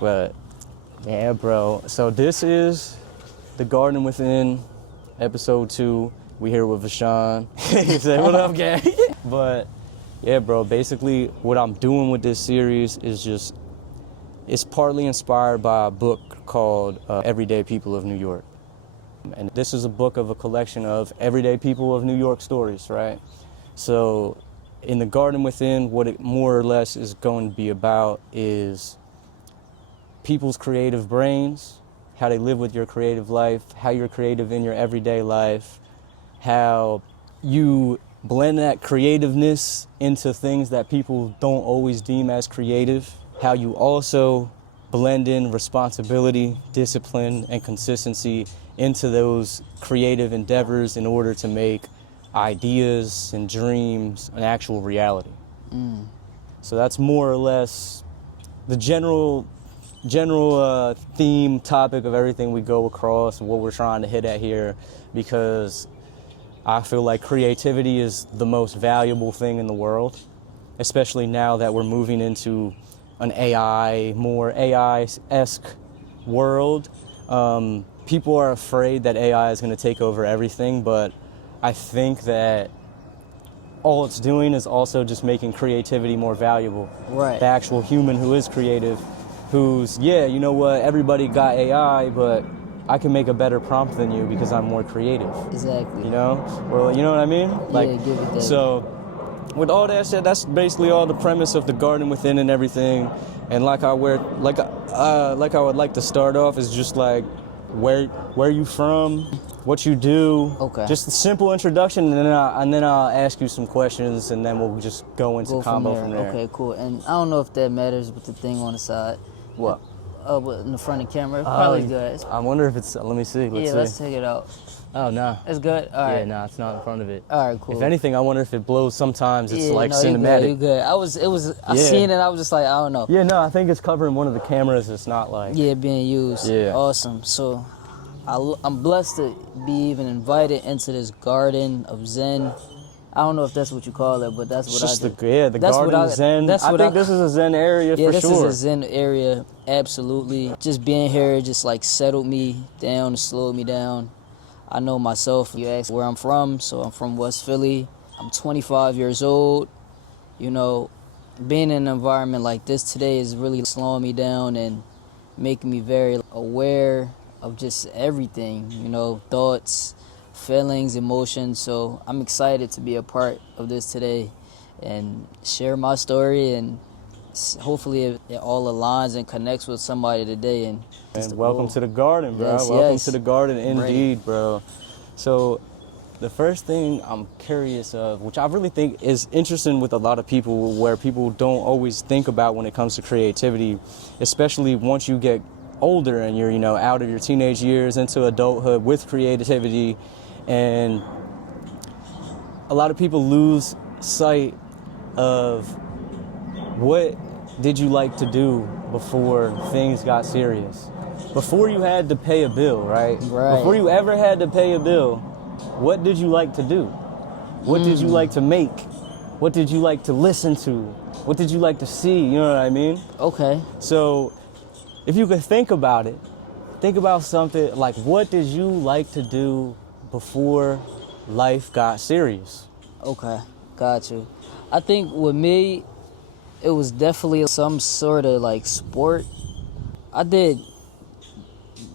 But yeah, bro. So this is The Garden Within, episode 2. We here with Vashon. He said, "What up, gang?" But yeah, bro. Basically, what I'm doing with this series is just, it's partly inspired by a book called Everyday People of New York. And this is a book of a collection of everyday people of New York stories, right? So in The Garden Within, what it more or less is going to be about is people's creative brains, how they live with your creative life, how you're creative in your everyday life, how you blend that creativeness into things that people don't always deem as creative, how you also blend in responsibility, discipline, and consistency into those creative endeavors in order to make ideas and dreams an actual reality. So that's more or less the general theme, topic of everything we go across and what we're trying to hit at here, because I feel like creativity is the most valuable thing in the world, especially now that we're moving into an more AI-esque world. People are afraid that AI is going to take over everything, but I think that all it's doing is also just making creativity more valuable. Right. The actual human who is creative, who's, yeah, you know what, everybody got AI, but I can make a better prompt than you because I'm more creative. Exactly. You know? Or, you know what I mean? Yeah, give it that. So, with all that said, that's basically all the premise of The Garden Within and everything. And like I would like to start off is just like, where you from, what you do. Okay. Just a simple introduction, and then I'll ask you some questions, and then we'll just go into combo from there. Okay, cool. And I don't know if that matters with the thing on the side. What? In the front of the camera. Probably good. I wonder if it's. Let me see. Let's take it out. Oh no. It's good. All right. Yeah, no, it's not in front of it. All right, cool. If anything, I wonder if it blows. Sometimes it's like no, cinematic. You good. I seen it. I was just like, I don't know. Yeah, no, I think it's covering one of the cameras. It's not like. Yeah, being used. Yeah. Awesome. So, I'm blessed to be even invited into this garden of Zen. I don't know if that's what you call it, but that's what Just I the garden of Zen. I think this is a Zen area for sure. Yeah, this is a Zen area, absolutely. Just being here just like settled me down, slowed me down. I know myself. You ask where I'm from, so I'm from West Philly. I'm 25 years old. You know, being in an environment like this today is really slowing me down and making me very aware of just everything, you know, thoughts, feelings, emotions. So I'm excited to be a part of this today and share my story, and hopefully it all aligns and connects with somebody today. And welcome to the garden, bro. Yes, welcome to the garden indeed, bro. So the first thing I'm curious of, which I really think is interesting with a lot of people, where people don't always think about when it comes to creativity, especially once you get older and you're, you know, out of your teenage years into adulthood with creativity, and a lot of people lose sight of what did you like to do before things got serious, before you had to pay a bill, right? Before you ever had to pay a bill, what did you like to do? What did you like to make? What did you like to listen to? What did you like to see? You know what I mean? Okay. So if you could think about it, think about something like, what did you like to do before life got serious? Okay, got you. I think with me, it was definitely some sort of like sport. I did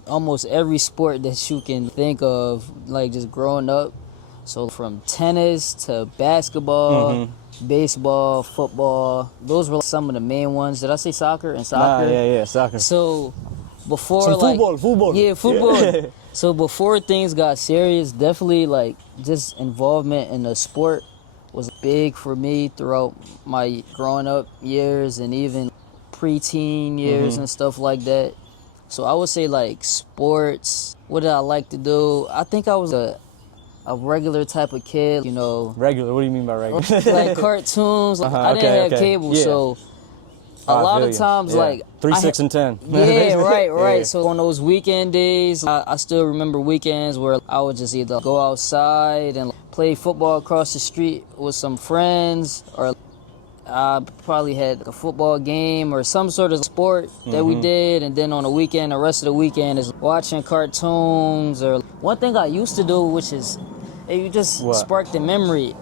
almost every sport that you can think of, like just growing up. So from tennis to basketball, baseball, football, those were some of the main ones. Did I say soccer? And soccer? Yeah, soccer. So before football. Yeah, football. Yeah. So before things got serious, definitely like just involvement in the sport was big for me throughout my growing up years and even preteen years and stuff like that. So I would say like sports. What did I like to do? I think I was a regular type of kid, you know. Regular? What do you mean by regular? Like cartoons. I didn't have cable, so a lot of times, like 3, 6, and 10. Yeah, right. Yeah. So on those weekend days, I still remember weekends where I would just either go outside and play football across the street with some friends, or I probably had a football game or some sort of sport that we did, and then on the weekend, the rest of the weekend is watching cartoons. Or one thing I used to do, which is, you just What? sparked a memory.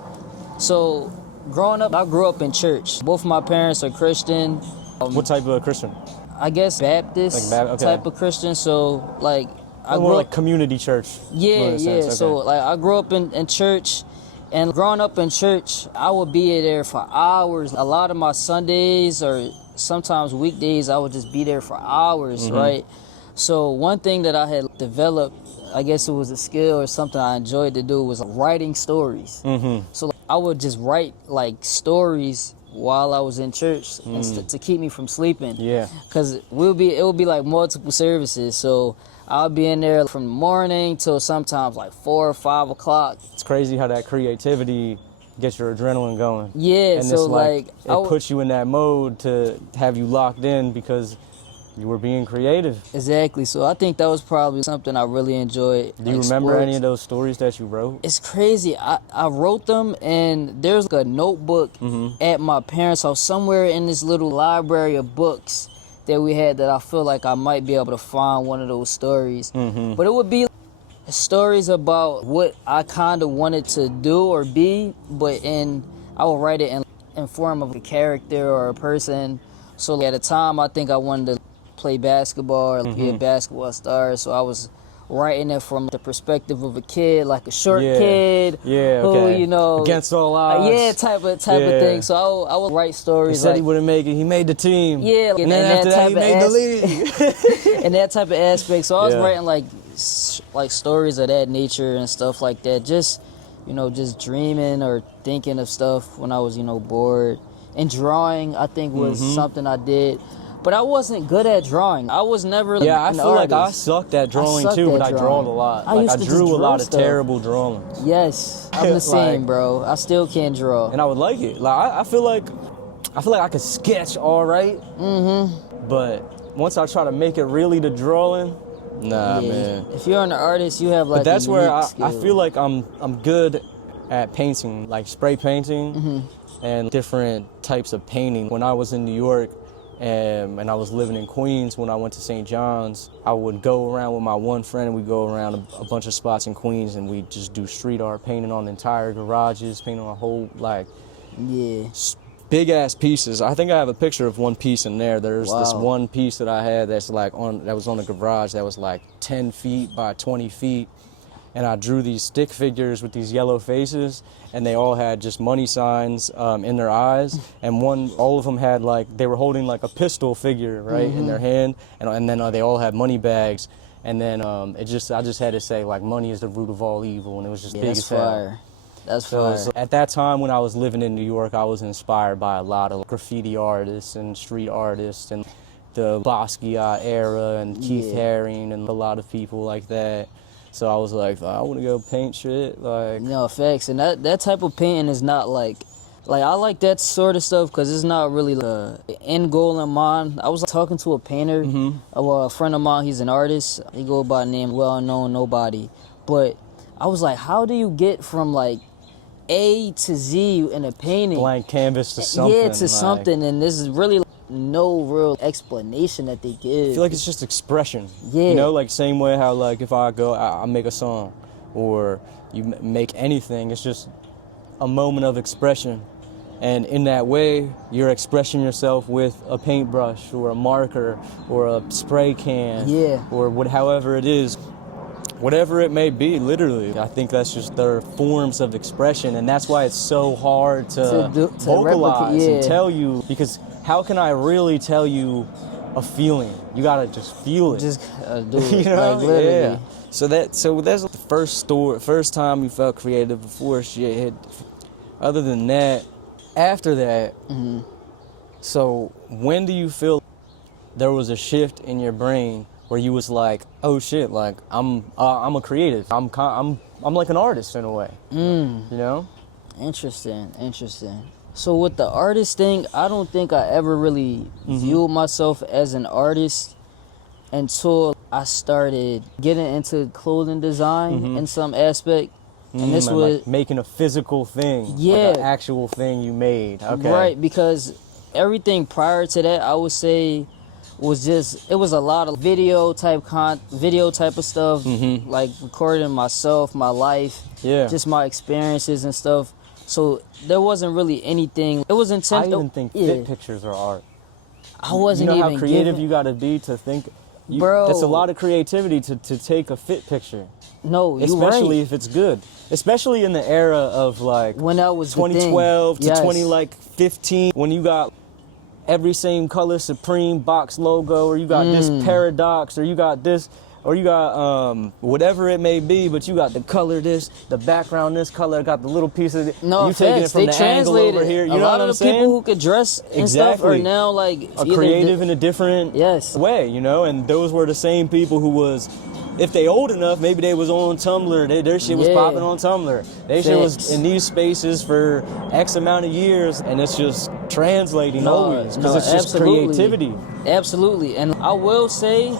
So growing up, I grew up in church. Both my parents are Christian. What type of Christian? I guess Baptist Okay. type of Christian. So like I More grew like up, community church. yeah, in a sense. yeah. Okay. So like I grew up in church, and growing up in church, I would be there for hours. A lot of my Sundays or sometimes weekdays, I would just be there for hours, right? So one thing that I had developed, I guess it was a skill or something I enjoyed to do, was writing stories. So like, I would just write like stories while I was in church and to keep me from sleeping. Yeah. Cause it would be like multiple services. So I'll be in there from the morning till sometimes like 4 or 5 o'clock. It's crazy how that creativity gets your adrenaline going. Yeah, And so it's like like it puts you in that mode to have you locked in because you were being creative. exactly. So I think that was probably something I really enjoyed. Do you remember any of those stories that you wrote? It's crazy. I wrote them, and there's like a notebook at my parents' house somewhere in this little library of books that we had that I feel like I might be able to find one of those stories. But it would be stories about what I kind of wanted to do or be, but I would write it in form of a character or a person. So at the time, I think I wanted to play basketball or be a basketball star. So I was writing it from the perspective of a kid, like a short kid, who, you know, against all odds. type of thing. So I would write He stories said like, he wouldn't make it. He made the team. Yeah, and then after that, he made the league. and that type of aspect. So I was Yeah. writing like stories of that nature and stuff like that. Just, you know, just dreaming or thinking of stuff when I was, you know, bored. And drawing, I think, was something I did. But I wasn't good at drawing. I was never Yeah, I an feel like I artist. sucked at drawing sucked too, at but I drawing. drawed a lot. I Like used I to drew just a lot draw of stuff. terrible drawings. Yes, I'm the same, Like- bro. I still can't draw. And I would like it. Like I feel like I could sketch all right. But once I try to make it really to drawing, nah, Yeah, man. if you're an artist, you have like But that's a where unique I skill. feel like I'm good at painting, like spray painting and different types of painting. When I was in New York and I was living in Queens, when I went to St. John's, I would go around with my one friend and we'd go around a bunch of spots in Queens and we'd just do street art, painting on entire garages, painting on a whole, like, Yeah. big ass pieces. I think I have a picture of one piece in there. There's this Wow. one piece that I had that was on the garage that was like 10 feet by 20 feet. And I drew these stick figures with these yellow faces, and they all had just money signs in their eyes. And all of them had they were holding like a pistol figure, right, in their hand. And then they all had money bags. And then I just had to say like, money is the root of all evil, and it was just Yeah, big that's as hell. fire. That's fire. So at that time when I was living in New York, I was inspired by a lot of graffiti artists and street artists and the Basquiat era and Keith Yeah. Haring and a lot of people like that. So I was like, I want to go paint shit. Like, No, facts. And that type of painting is not like I like that sort of stuff because it's not really the end goal in mind. I was talking to a painter, a friend of mine. He's an artist. He go by the name Well Known Nobody. But I was like, how do you get from like A to Z in a painting? blank canvas to something. Yeah, to something. And this is really no real explanation that they give. I feel like it's just expression. Yeah. You know, like same way how like if I go, I make a song, or you make anything, it's just a moment of expression. And in that way, you're expressing yourself with a paintbrush or a marker or a spray can. Yeah. Or however it is. Whatever it may be, literally. I think that's just their forms of expression, and that's why it's so hard to vocalize replicate, and tell you, because how can I really tell you a feeling? You gotta just feel it. Just do it. You know? Like literally. Yeah. So that's the first time you felt creative before shit hit. Other than that, after that, so when do you feel there was a shift in your brain where you was like, oh shit, like I'm a creative. I'm like an artist in a way. You know? Interesting. So with the artist thing, I don't think I ever really viewed myself as an artist until I started getting into clothing design in some aspect. And this and, was like making a physical thing, Yeah. like an actual thing you made. Okay, right, because everything prior to that, I would say, was just, it was a lot of video type of stuff, like recording myself, my life, Yeah. just my experiences and stuff. So there wasn't really anything. It was I intentional. even think fit pictures are art. I wasn't You know even how creative given, you got to be to think. Bro. That's a lot of creativity to take a fit picture, No, you especially right. if it's good. Especially in the era of like When that was the thing. 2012 to Yes. 2015, when you got every same color Supreme box logo, or you got this Paradox, or you got this, or you got whatever it may be, but you got the color this, the background this color, got the little piece of it. No, you taking it facts. from They the angle translated over here. You a know lot what I'm of the saying? people who could dress and stuff are Exactly. now like A either creative in a different Yes. way, you know, and those were the same people who was, if they old enough, maybe they was on Tumblr, their shit was Yeah. popping on Tumblr. They shit was Facts. in these spaces for X amount of years, and it's just translating always, because it's just creativity. Absolutely. And I will say,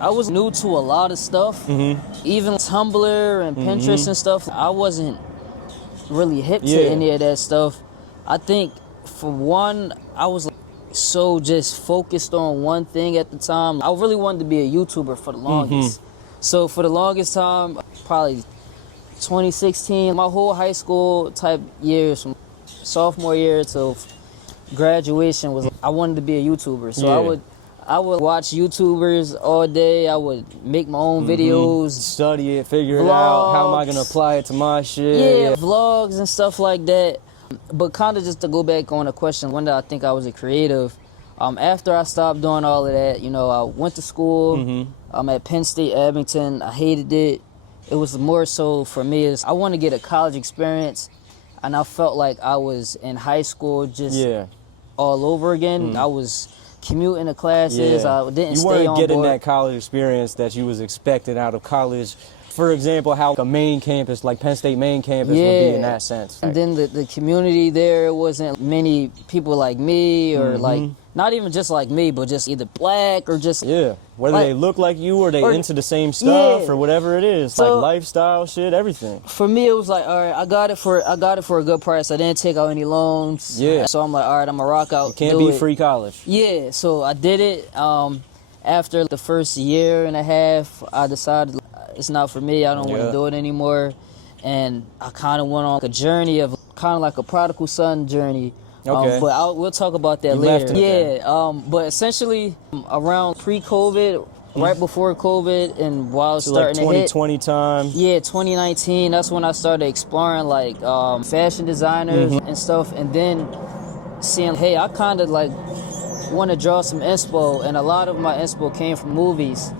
I was new to a lot of stuff, even Tumblr and Pinterest and stuff. I wasn't really hip to Yeah. any of that stuff. I think, for one, I was so just focused on one thing at the time. I really wanted to be a YouTuber for the longest. So for the longest time, probably 2016, my whole high school type years, from sophomore year to graduation, was I wanted to be a YouTuber. So Yeah. I would watch YouTubers all day. I would make my own videos. Study it, figure it out. How am I gonna Vlogs. apply it to my shit? Yeah, vlogs and stuff like that. But kind of just to go back on the question, when did I think I was a creative? After I stopped doing all of that, you know, I went to school. At Penn State Abington. I hated it. It was more so for me is I want to get a college experience, and I felt like I was in high school just Yeah. all over again. I was commuting to classes. Yeah. I didn't You stay weren't on getting board. that college experience that you was expecting out of college. For example, how a main campus, like Penn State main campus, would be in that sense. And then the community there wasn't many people like me, or like not even just like me, but just either black or just Yeah, whether like- they look like you or they or- into the same stuff Yeah. or whatever it is, So- like lifestyle shit, everything. For me, it was like, all right, I got it for a good price. I didn't take out any loans. Yeah. So I'm like, all right, I'm gonna rock out. It can't do be it. free college. Yeah. So I did it. After the first year and a half, I decided it's not for me. I don't want Yeah. to do it anymore. And I kind of went on a journey of kind of like a prodigal son journey. Okay. But we'll talk about that You later. left it Yeah. But essentially, around pre-COVID, right before COVID, and while I was So like starting to hit. 2020 time. Yeah, 2019, that's when I started exploring like fashion designers and stuff, and then seeing, hey, I kind of like want to draw some inspo, and a lot of my inspo came from movies.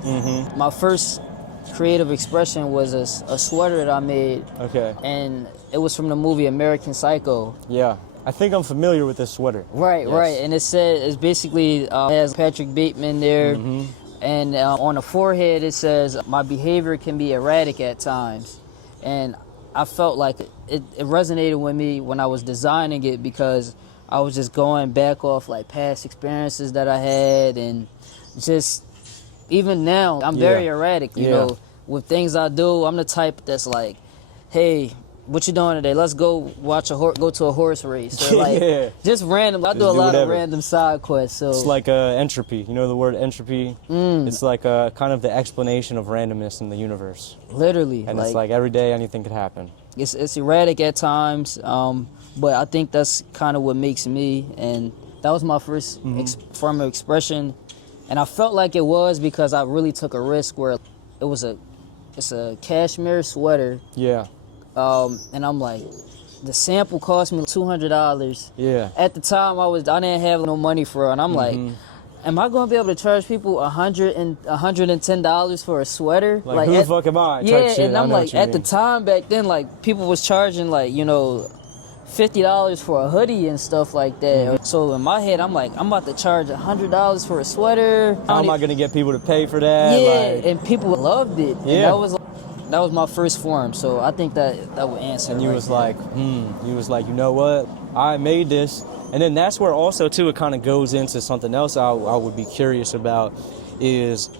My first creative expression was a sweater that I made, Okay. and it was from the movie American Psycho. Yeah. I think I'm familiar with this sweater. Right, Yes. right, and it's basically has Patrick Bateman there. And on the forehead it says, my behavior can be erratic at times. And I felt like it resonated with me when I was designing it, because I was just going back off like past experiences that I had, and just even now I'm very erratic, you know, with things I do. I'm the type that's like, hey, what you doing today? Let's go watch go to a horse race. Or like Yeah. just random. I do a do lot whatever. of random side quests. So It's like entropy. You know the word entropy? It's like kind of the explanation of randomness in the universe. literally, And it's like every day anything could happen. it's erratic at times, but I think that's kind of what makes me. And that was my first form of expression, and I felt like it was because I really took a risk where it's a cashmere sweater, Yeah. and I'm like, the sample cost me $200. Yeah. At the time, I didn't have no money for it, and I'm like, am I going to be able to charge people $110 for a sweater? Like who the fuck am I? Type Yeah, shit. and I I'm know like, what you at the mean. time back then, like people was charging like, you know, $50 for a hoodie and stuff like that. So in my head, I'm like, I'm about to charge $100 for a sweater. How am I gonna get people to pay for that? Yeah, Like, and people loved it. And Yeah. that was my first form. So I think that would answer. and you right was there. like, you was like, you know what? I made this. And then that's where also too it kind of goes into something else I would be curious about, is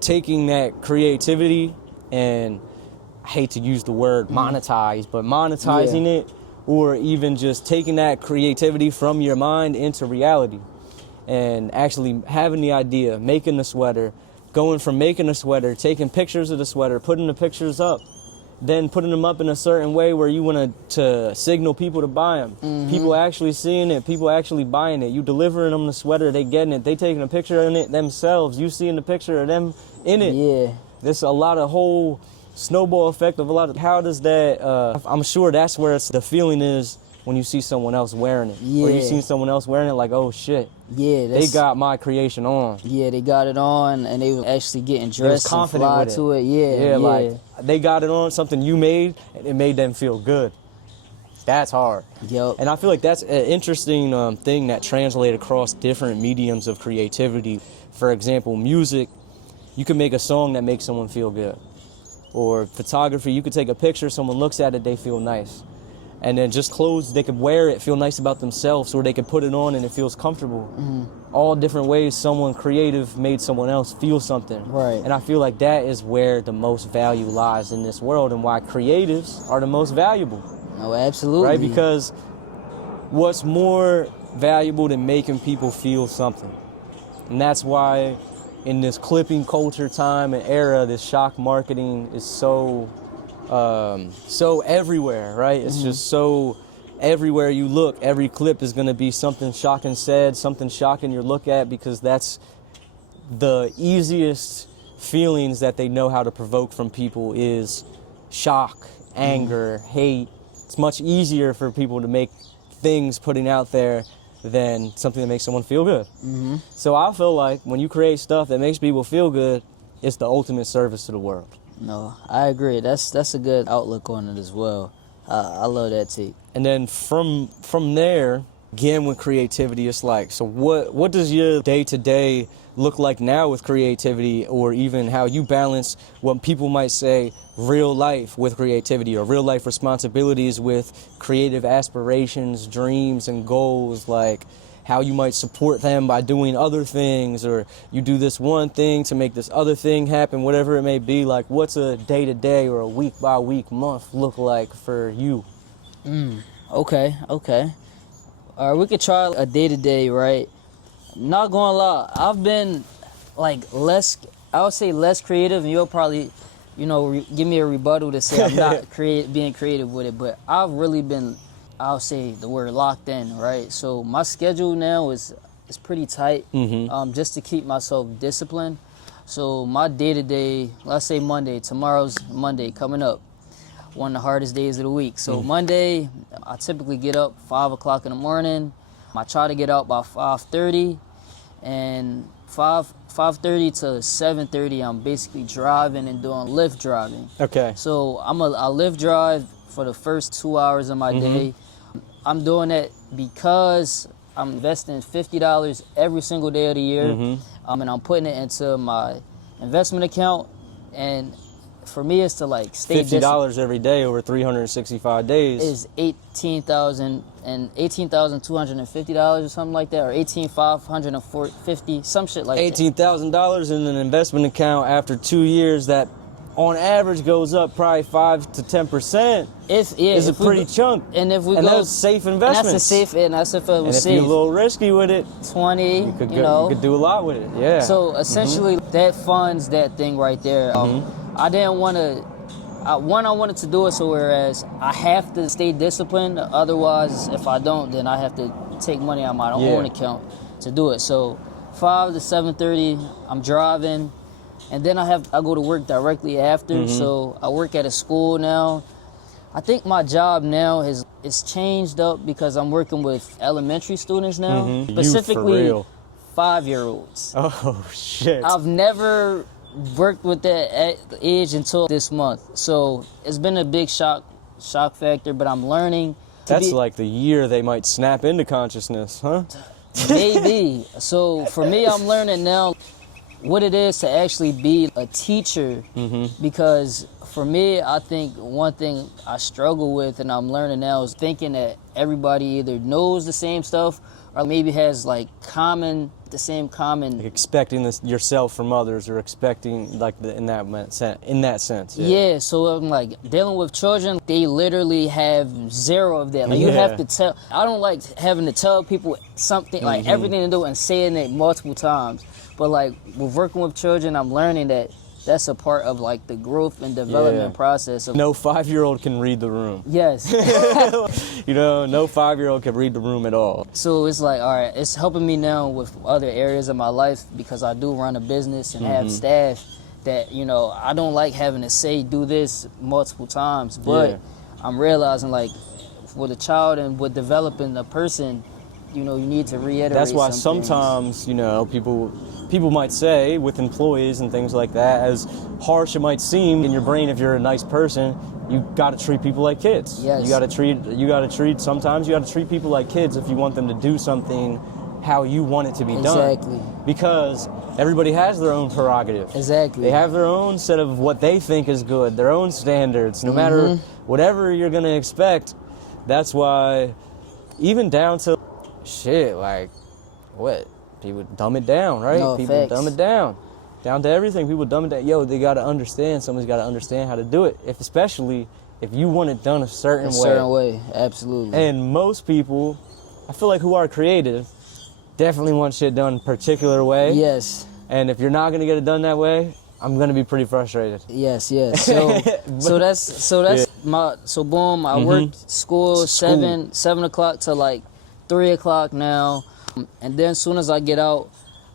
taking that creativity and I hate to use the word monetize, but monetizing it, or even just taking that creativity from your mind into reality and actually having the idea, making the sweater, going from making a sweater, taking pictures of the sweater, putting the pictures up, then putting them up in a certain way where you want to signal people to buy them. People actually seeing it, people actually buying it. You delivering them the sweater, they getting it, they taking a picture in it themselves, you seeing the picture of them in it. Yeah. There's a lot of whole snowball effect of a lot of, how does that, I'm sure that's where the feeling is when you see someone else wearing it. Or you see someone else wearing it, like, oh shit. Yeah, they got my creation on. Yeah, they got it on, and they were actually getting dressed and fly to it. Yeah, like they got it on, something you made, and it made them feel good. That's hard. Yep. And I feel like that's an interesting thing that translates across different mediums of creativity. For example, music, you can make a song that makes someone feel good. Or photography, you could take a picture, someone looks at it, they feel nice. And then just clothes, they could wear it, feel nice about themselves, or they could put it on and it feels comfortable. All different ways someone creative made someone else feel something. Right. And I feel like that is where the most value lies in this world, and why creatives are the most valuable. Oh, absolutely. Right? Because what's more valuable than making people feel something? And that's why in this clipping culture time and era, this shock marketing is so everywhere, right? It's just so everywhere you look, every clip is gonna be something shocking said, something shocking you look at, because that's the easiest feelings that they know how to provoke from people is shock, anger, hate. It's much easier for people to make things putting out there than something that makes someone feel good. So I feel like when you create stuff that makes people feel good, it's the ultimate service to the world. No, I agree. That's a good outlook on it as well. I love that take. And then from there, again with creativity, it's like, so what does your day-to-day look like now with creativity, or even how you balance what people might say real life with creativity, or real life responsibilities with creative aspirations, dreams, and goals, like how you might support them by doing other things, or you do this one thing to make this other thing happen, whatever it may be. Like, what's a day-to-day or a week-by-week month look like for you? Okay. All right, we could try a day-to-day, right? Not gonna lie, I've been like I would say less creative, and you'll probably, give me a rebuttal to say I'm not being creative with it, but I've really been, I'll say the word locked in, right? So my schedule now is pretty tight, just to keep myself disciplined. So my day-to-day, let's say Monday, tomorrow's Monday coming up, one of the hardest days of the week. So Monday, I typically get up 5 o'clock in the morning. I try to get out by 5:30, and 5:30 to 7:30, I'm basically driving and doing Lyft driving. Okay. So I Lyft drive for the first 2 hours of my day. I'm doing that because I'm investing $50 every single day of the year, and I'm putting it into my investment account. And for me, it's to like stay $50 every day over 365 days is $18,250 or something like that, or $18,550, some shit like that. $18,000 in an investment account after 2 years that on average goes up probably 5 to 10%. Is a pretty chunk. And if we and go, that's safe investments. And that's a safe, and that's if it was and if safe. you're a little risky with it, 20, you could do a lot with it. Yeah. So essentially, that funds that thing right there. I didn't want to. I wanted to do it so whereas I have to stay disciplined. Otherwise, if I don't, then I have to take money out of my own account to do it. So 5 to 7:30, I'm driving, and then I go to work directly after. So I work at a school now. I think my job now is changed up because I'm working with elementary students now, specifically 5-year-olds. Oh shit! I've never worked with that age until this month, so it's been a big shock factor. But I'm learning. That's like the year they might snap into consciousness, huh? Maybe. So for me, I'm learning now what it is to actually be a teacher, because for me, I think one thing I struggle with and I'm learning now is thinking that everybody either knows the same stuff or maybe has like common the same common. Expecting this yourself from others, or expecting like in that sense. Yeah, so I'm like dealing with children, they literally have zero of that. Like you have to tell. I don't like having to tell people something, like everything to do and saying it multiple times. But like with working with children, I'm learning that that's a part of like the growth and development process. No 5-year-old can read the room. Yes. You know, no 5-year-old can read the room at all. So it's like, all right, it's helping me now with other areas of my life because I do run a business and have staff that, you know, I don't like having to say do this multiple times, but I'm realizing like with a child and with developing a person, you know, you need to reiterate. That's why some sometimes, things. you know, people might say with employees and things like that, as harsh it might seem in your brain, if you're a nice person, you got to treat people like kids. Yes. Sometimes you got to treat people like kids if you want them to do something how you want it to be done. Exactly. Because everybody has their own prerogative. Exactly. They have their own set of what they think is good, their own standards, no matter whatever you're going to expect. That's why, even down to shit, like, what? People dumb it down, right? No, People facts. dumb it down. Down to everything, people dumb it down. Yo, they got to understand. Somebody's got to understand how to do it. Especially if you want it done a certain way. Absolutely. And most people, I feel like, who are creative, definitely want shit done a particular way. Yes. And if you're not going to get it done that way, I'm going to be pretty frustrated. Yes. So that's my, so boom, I worked school 7 o'clock to like 3 o'clock now. And then as soon as I get out,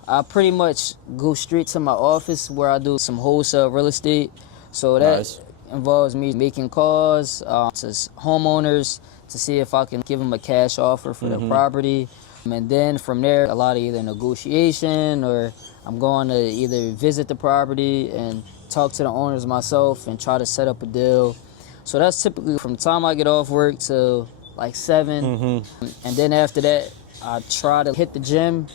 I pretty much go straight to my office where I do some wholesale real estate. So that involves me making calls to homeowners to see if I can give them a cash offer for their property. And then from there, a lot of either negotiation, or I'm going to either visit the property and talk to the owners myself and try to set up a deal. So that's typically from the time I get off work to like 7. And then after that, I try to hit the gym.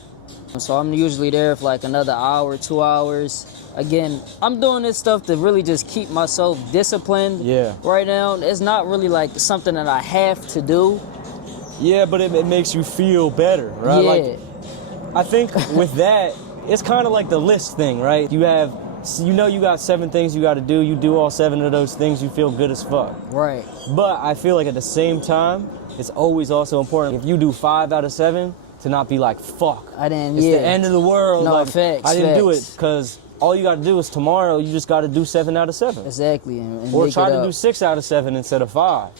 So I'm usually there for like another hour, 2 hours. Again, I'm doing this stuff to really just keep myself disciplined right now. It's not really like something that I have to do. Yeah, but it makes you feel better, right? Yeah. Like, I think with that, it's kind of like the list thing, right? You got 7 things you got to do. You do all 7 of those things, you feel good as fuck. Right. But I feel like at the same time, it's always also important if you do 5 out of 7 to not be like, fuck. I didn't. It's the end of the world. No, like, facts. I didn't do it, because all you got to do is tomorrow. You just got to do 7 out of 7. Exactly. And or try to do 6 out of 7 instead of 5.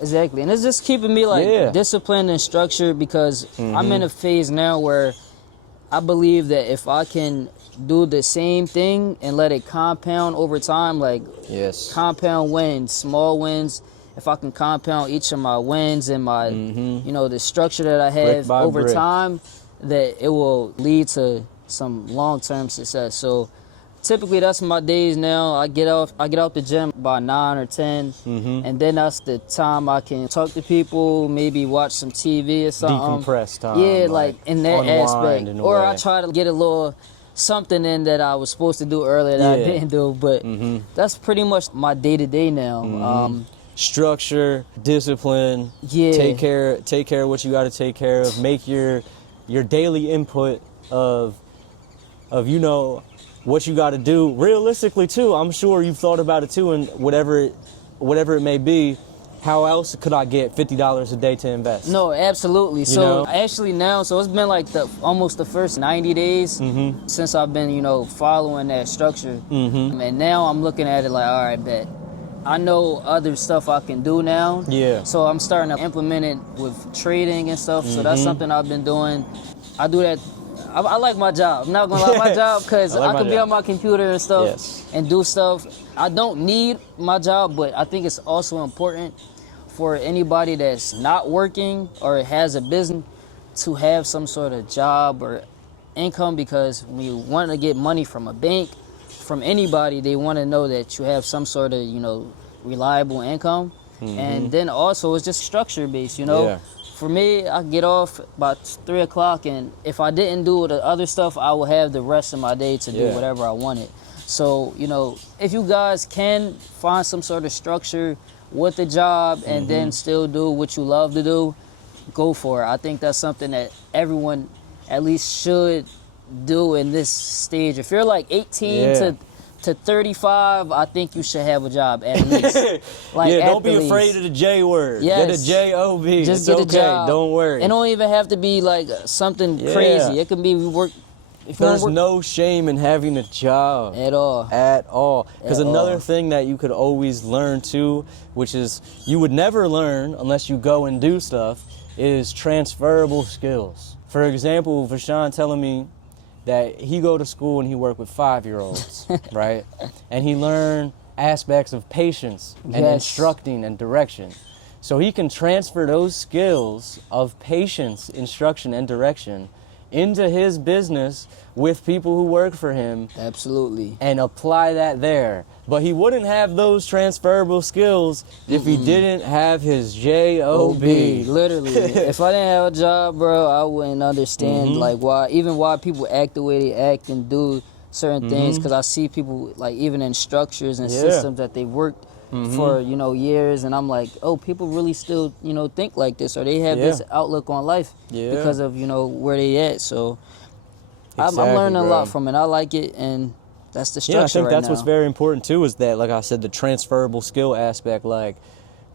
Exactly. And it's just keeping me like disciplined and structured, because I'm in a phase now where I believe that if I can do the same thing and let it compound over time, like compound wins, small wins. If I can compound each of my wins and my, you know, the structure that I have over time, that it will lead to some long-term success. So typically that's my days now. I get out the gym by 9 or 10, and then that's the time I can talk to people, maybe watch some TV or something. Decompress time. Yeah, like in that aspect. Or way. I try to get a little something in that I was supposed to do earlier that I didn't do. But that's pretty much my day-to-day now. Structure, discipline, take care of what you got to take care of. Make your daily input of you know what you got to do realistically too. I'm sure you've thought about it too, and whatever it may be. How else could I get $50 a day to invest? No, absolutely. So know? actually now, so it's been like almost the first 90 days since I've been, you know, following that structure. And now I'm looking at it like, all right, bet. I know other stuff I can do now. Yeah. So I'm starting to implement it with trading and stuff. So that's something I've been doing. I do that. I like my job. I'm not gonna lie my job, because I can be on my computer and stuff and do stuff. I don't need my job, but I think it's also important for anybody that's not working or has a business to have some sort of job or income, because when you want to get money from a bank, from anybody, they want to know that you have some sort of, you know, reliable income. And then also it's just structure based, you know. For me, I get off about 3 o'clock, and if I didn't do the other stuff, I will have the rest of my day to do whatever I wanted. So, you know, if you guys can find some sort of structure with the job and then still do what you love to do, go for it. I think that's something that everyone at least should do in this stage. If you're like 18 to 35, I think you should have a job at least. Like, yeah, don't at be the afraid least. of the J word. Yes. Get a J-O-B. Just it's get okay. a job. Don't worry. It don't even have to be like something crazy. It can be work. If you There's work, no shame in having a job. at all. At all. Because At another all. thing that you could always learn too, which is you would never learn unless you go and do stuff, is transferable skills. For example, Vashon telling me that he go to school and he work with 5-year-olds, right? And he learn aspects of patience and Yes. instructing and direction. So he can transfer those skills of patience, instruction, and direction into his business with people who work for him Absolutely. and apply that there. But he wouldn't have those transferable skills if he didn't have his J-O-B. Literally. If I didn't have a job, bro, I wouldn't understand like why people act the way they act and do certain things. Because I see people like even in structures and systems that they worked for years, and I'm like, oh, people really still think like this, or they have this outlook on life because of where they at. So I'm learning a lot from it. I like it, and that's the structure. Yeah, I think that's now. what's very important too, is that, like I said, the transferable skill aspect. Like,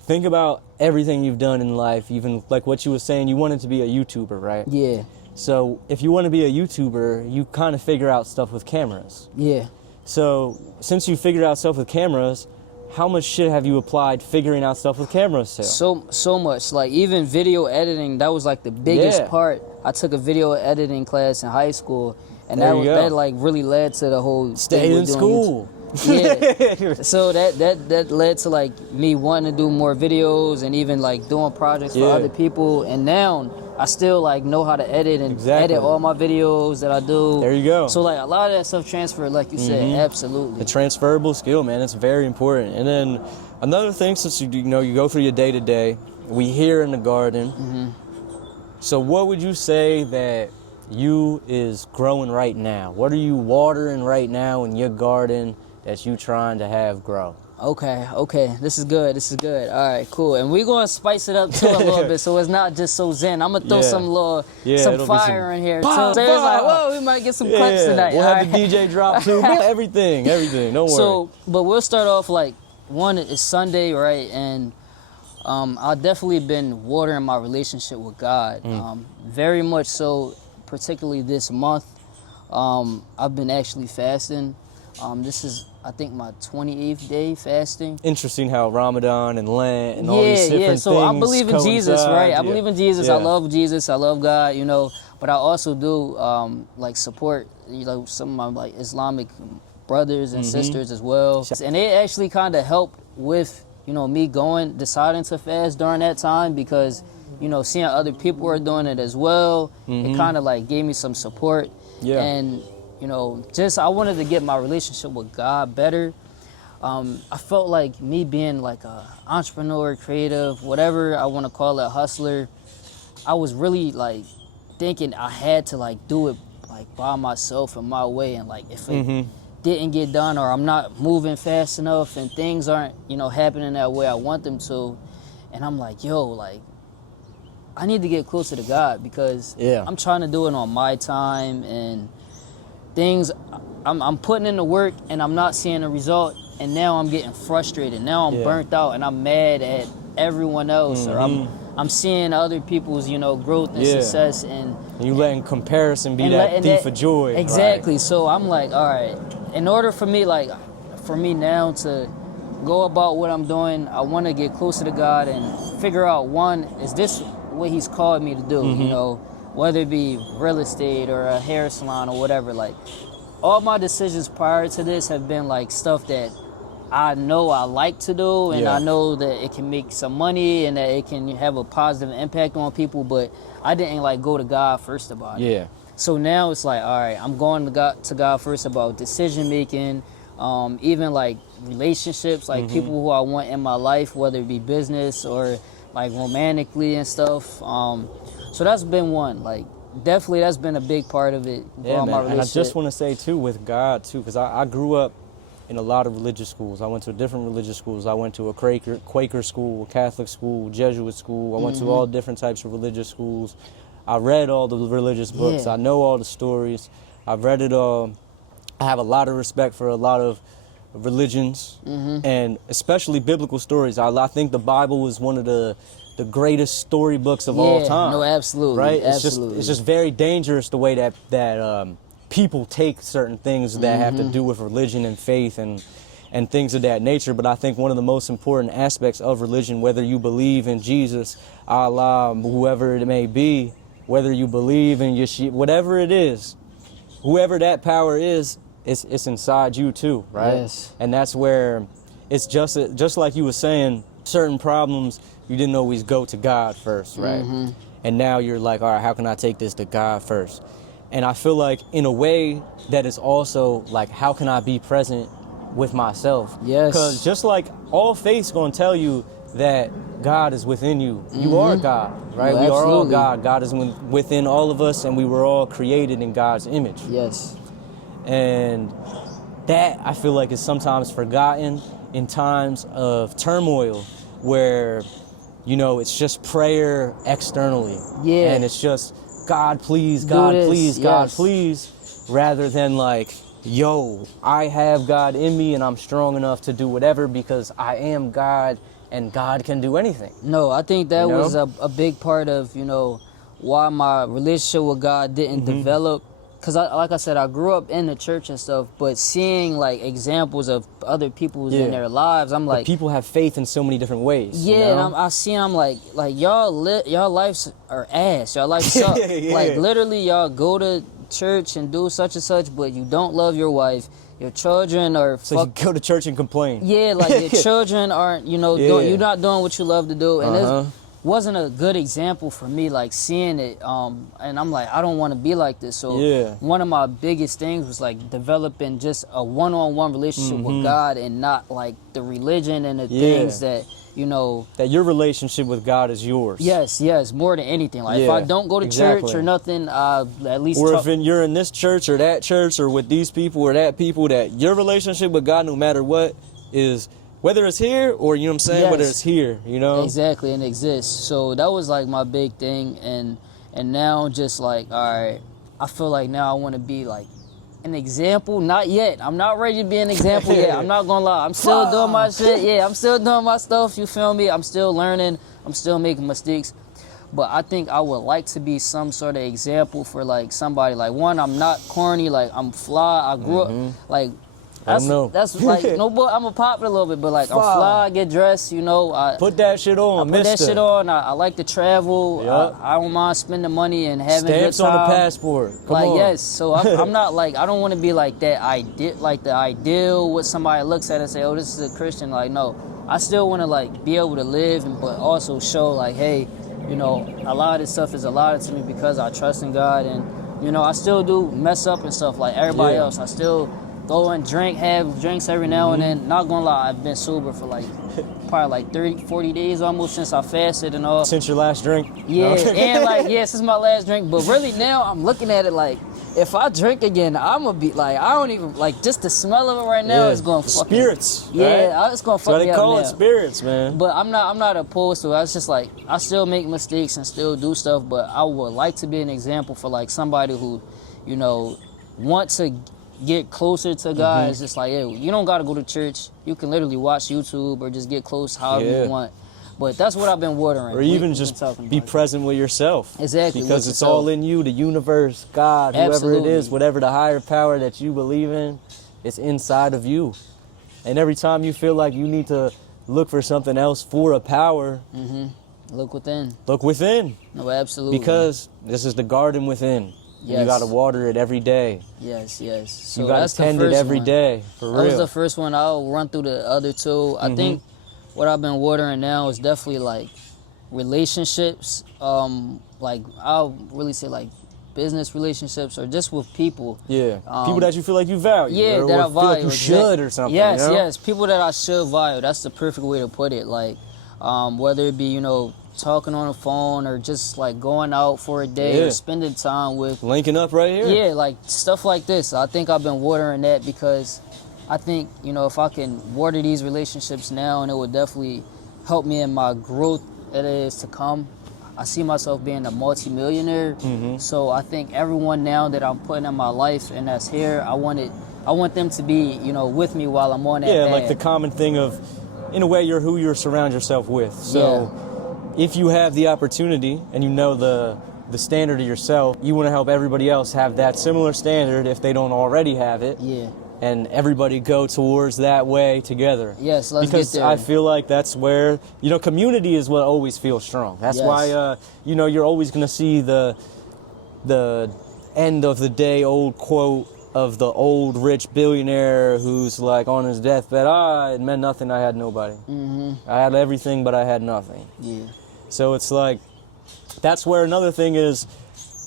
think about everything you've done in life, even like what you were saying, you wanted to be a YouTuber, right? Yeah. So if you want to be a YouTuber, you kind of figure out stuff with cameras. Yeah. So since you figured out stuff with cameras, how much shit have you applied figuring out stuff with cameras still? So much. Like even video editing, that was like the biggest part. I took a video editing class in high school, and that like really led to the whole stay in school. Yeah. So that led to like me wanting to do more videos and even like doing projects for other people. And now I still like know how to edit and edit all my videos that I do. There you go. So like a lot of that stuff transferred, like you said, absolutely. The transferable skill, man, it's very important. And then another thing, since you go through your day to day, we here in the garden. So what would you say that you is growing right now? What are you watering right now in your garden that you trying to have grow? Okay. This is good. All right, cool. And we're going to spice it up too a little bit so it's not just so zen. I'm going to throw some fire in here too. So it's like, whoa, we might get some clips tonight. We'll have the DJ drop too. Everything. Don't worry. So, but we'll start off like, one is Sunday, right? And I've definitely been watering my relationship with God. Very much so, particularly this month. I've been actually fasting. This is, I think, my 28th day fasting. Interesting how Ramadan and Lent and all these different things. So I believe in Jesus, right? I believe in Jesus. Yeah. I love Jesus. I love God, But I also do like support, some of my like Islamic brothers and sisters as well. And they actually kind of help with, me deciding to fast during that time because, seeing other people are doing it as well. It kind of like gave me some support. Yeah. And I wanted to get my relationship with God better. I felt like me being like a entrepreneur, creative, whatever I want to call it, hustler, I was really like thinking I had to like do it like by myself in my way, and like if it didn't get done or I'm not moving fast enough and things aren't, happening that way I want them to, and I'm like, like I need to get closer to God because I'm trying to do it on my time, and things I'm putting in the work and I'm not seeing the result, and now I'm getting frustrated. Now I'm burnt out and I'm mad at everyone else, or I'm seeing other people's growth and success, and you letting comparison be that thief of joy. Exactly. Right. So I'm like, all right, in order for me now to go about what I'm doing, I want to get closer to God and figure out, one, is this what He's called me to do? Whether it be real estate or a hair salon or whatever. Like, all my decisions prior to this have been like stuff that I know I like to do, and I know that it can make some money and that it can have a positive impact on people, but I didn't like go to God first about it. Yeah. So now it's like, all right, I'm going to God first about decision making, even like relationships, like people who I want in my life, whether it be business or like romantically and stuff. So that's been one. Like, definitely that's been a big part of it. Yeah, man. My relationship. And I just want to say too, with God too, because I grew up in a lot of religious schools. I went to different religious schools. I went to a Quaker school, a Catholic school, Jesuit school. I went to all different types of religious schools. I read all the religious books. I know all the stories. I've read it. I have a lot of respect for a lot of religions, and especially biblical stories. I think the Bible is one of the greatest storybooks of all time. No, absolutely. Right? Absolutely. It's just very dangerous the way that people take certain things that have to do with religion and faith and things of that nature. But I think one of the most important aspects of religion, whether you believe in Jesus, Allah, whoever it may be, whether you believe in Yeshua, whatever it is, whoever that power is, it's inside you too, right? Yes. And that's where it's just like you were saying, certain problems you didn't always go to God first, right? And now you're like, all right, how can I take this to God first? And I feel like in a way that is also like, how can I be present with myself? Yes. Because just like all faith's gonna tell you that God is within you. You are God, right? No, we are all absolutely. God. God is within all of us, and we were all created in God's image. Yes. And that, I feel like, is sometimes forgotten in times of turmoil where, you know, it's just prayer externally. Yeah. And it's just, God, please, Do God, this, please, God, yes. please, rather than like, yo, I have God in me and I'm strong enough to do whatever because I am God and God can do anything. No, I think that You know? was a big part of, you know, why my relationship with God didn't develop. Because, like I said, I grew up in the church and stuff, but seeing, like, examples of other people in their lives, I'm like... But people have faith in so many different ways. Yeah, you know? and I'm like y'all lives are ass. Y'all lives suck. Yeah. Like, literally, y'all go to church and do such and such, but you don't love your wife. Your children are... So you go to church and complain. Yeah, like, your children aren't, you know, you're not doing what you love to do. And it wasn't a good example for me, like, seeing it. And I'm like, I don't want to be like this. So one of my biggest things was, like, developing just a one-on-one relationship with God and not, like, the religion and the things that, you know... That your relationship with God is yours. Yes, more than anything. Like, if I don't go to church or nothing, at least... Or if you're in this church or that church or with these people or that people, that your relationship with God, no matter what, is... Whether it's here or, you know what I'm saying, whether it's here, you know? Exactly, and exists. So that was, like, my big thing. And now just, like, all right, I feel like now I want to be, like, an example. Not yet. I'm not ready to be an example yet. I'm not going to lie. I'm still doing my shit. Yeah, I'm still doing my stuff. You feel me? I'm still learning. I'm still making mistakes. But I think I would like to be some sort of example for, like, somebody. Like, one, I'm not corny. Like, I'm fly. I grew up, like... That's like, no, but I'm a pop it a little bit, but like, I'm fly, I get dressed, you know. Put that shit on, Put that shit on. I like to travel. I don't mind spending money and having Stamps a good time. on the passport. Come like, on. yes. So I'm not like, I don't want to be like that. The ideal what somebody looks at and say, oh, this is a Christian. Like, no, I still want to like be able to live, but also show like, hey, you know, a lot of this stuff is allotted to me because I trust in God, and you know, I still do mess up and stuff like everybody else. I still go and have drinks every now and then. Not gonna lie, I've been sober for like probably like 30, 40 days almost since I fasted and all. Since your last drink? Yeah, and like, since my last drink. But really now I'm looking at it like, if I drink again, I'm gonna be like, I don't even, like, just the smell of it right now is gonna fuck spirits, me. Yeah, it's gonna fuck me up now. They call it spirits, man. But I'm not opposed to it. It's just like, I still make mistakes and still do stuff, but I would like to be an example for like somebody who, you know, wants to get closer to God. It's just like, hey, you don't gotta go to church. You can literally watch YouTube or just get close however you want. But that's what I've been watering. Or even just be present with yourself. Exactly. Because it's all in you, the universe, God, whoever it is, whatever the higher power that you believe in, it's inside of you. And every time you feel like you need to look for something else for a power, look within. Look within. No, absolutely. Because this is the garden within. Yes. You gotta water it every day. Yes. So you gotta tend it every day. For real. That was the first one. I'll run through the other two. I think what I've been watering now is definitely like relationships. Like, I'll really say like business relationships or just with people. Yeah. People that you feel like you value. Yeah, or that I feel value. like you should or something. Yes, you know? yes. People that I should value. That's the perfect way to put it. Like, whether it be, you know, talking on the phone or just like going out for a day or spending time with. Linking up right here. Yeah, like stuff like this. I think I've been watering that because I think, you know, if I can water these relationships now, and it would definitely help me in my growth that is to come. I see myself being a multi-millionaire. Mm-hmm. So I think everyone now that I'm putting in my life and that's here, I want them to be, with me while I'm on that Yeah, path. like the common thing of, in a way, you're who you surround yourself with. So if you have the opportunity and you know the standard of yourself, you want to help everybody else have that similar standard if they don't already have it. Yeah. And everybody go towards that way together. Yes, let's because get there. I feel like that's where, community is what always feels strong. That's why, you're always going to see the end of the day old quote of the old rich billionaire who's like on his deathbed, it meant nothing, I had nobody. Mm-hmm. I had everything, but I had nothing. Yeah. So it's like, that's where another thing is,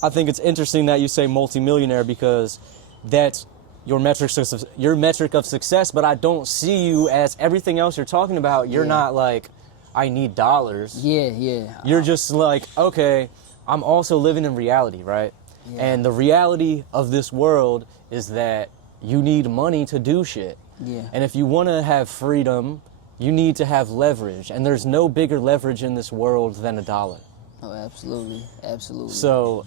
I think it's interesting that you say multimillionaire because that's your metric of success, but I don't see you as everything else you're talking about. You're not like, I need dollars. Yeah. You're just like, okay, I'm also living in reality, right? Yeah. And the reality of this world is that you need money to do shit. Yeah. And if you want to have freedom, you need to have leverage. And there's no bigger leverage in this world than a dollar. Oh, absolutely. Absolutely. So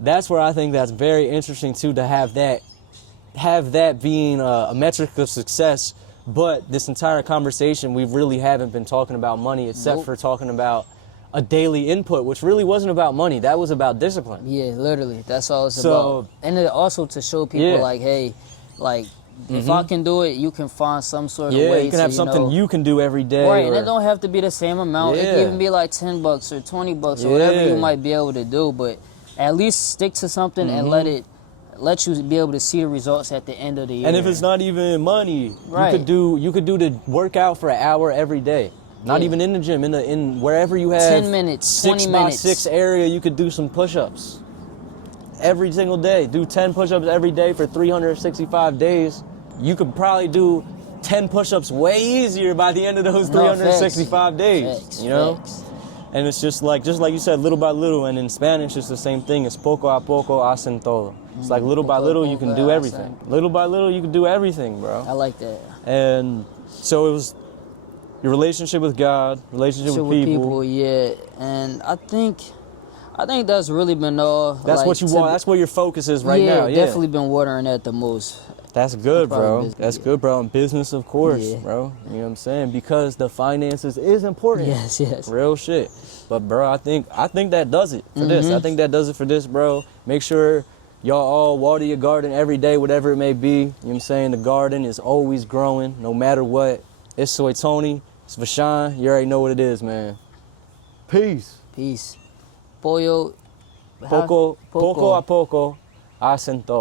that's where I think that's very interesting too, to have that being a metric of success. But this entire conversation, we really haven't been talking about money except for talking about a daily input, which really wasn't about money. That was about discipline. Yeah, literally. That's all it's about. And it also to show people like, hey, like, if I can do it, you can find some sort of way you can have to, something you can do every day. Right, and it don't have to be the same amount. It can even be like $10 or $20 or whatever you might be able to do. But at least stick to something and let you be able to see the results at the end of the year. And if it's not even money, you could do the workout for an hour every day. Not even in the gym, in wherever you have 10 minutes, 20 minutes. 6x6 area, you could do some push-ups every single day. Do 10 push-ups every day for 365 days. You could probably do 10 push-ups way easier by the end of those 365 days. Facts. And it's just like you said, little by little. And in Spanish, it's the same thing. It's poco a poco hacen todo. It's like little by little, you can do everything. Little by little, you can do everything, bro. I like that. And so it was your relationship with God, relationship with people. Yeah. And I think that's really been all. That's what you want. That's where your focus is right now. Yeah, definitely been watering that the most. That's good, bro. That's good, bro. And business, of course, Yeah. bro. You know what I'm saying? Because the finances is important. Yes. Real shit. But, bro, I think that does it for this. I think that does it for this, bro. Make sure y'all all water your garden every day, whatever it may be. You know what I'm saying? The garden is always growing, no matter what. It's Soytony. It's Vashon. You already know what it is, man. Peace. Peace. Pollo. Poco a poco hacen todo.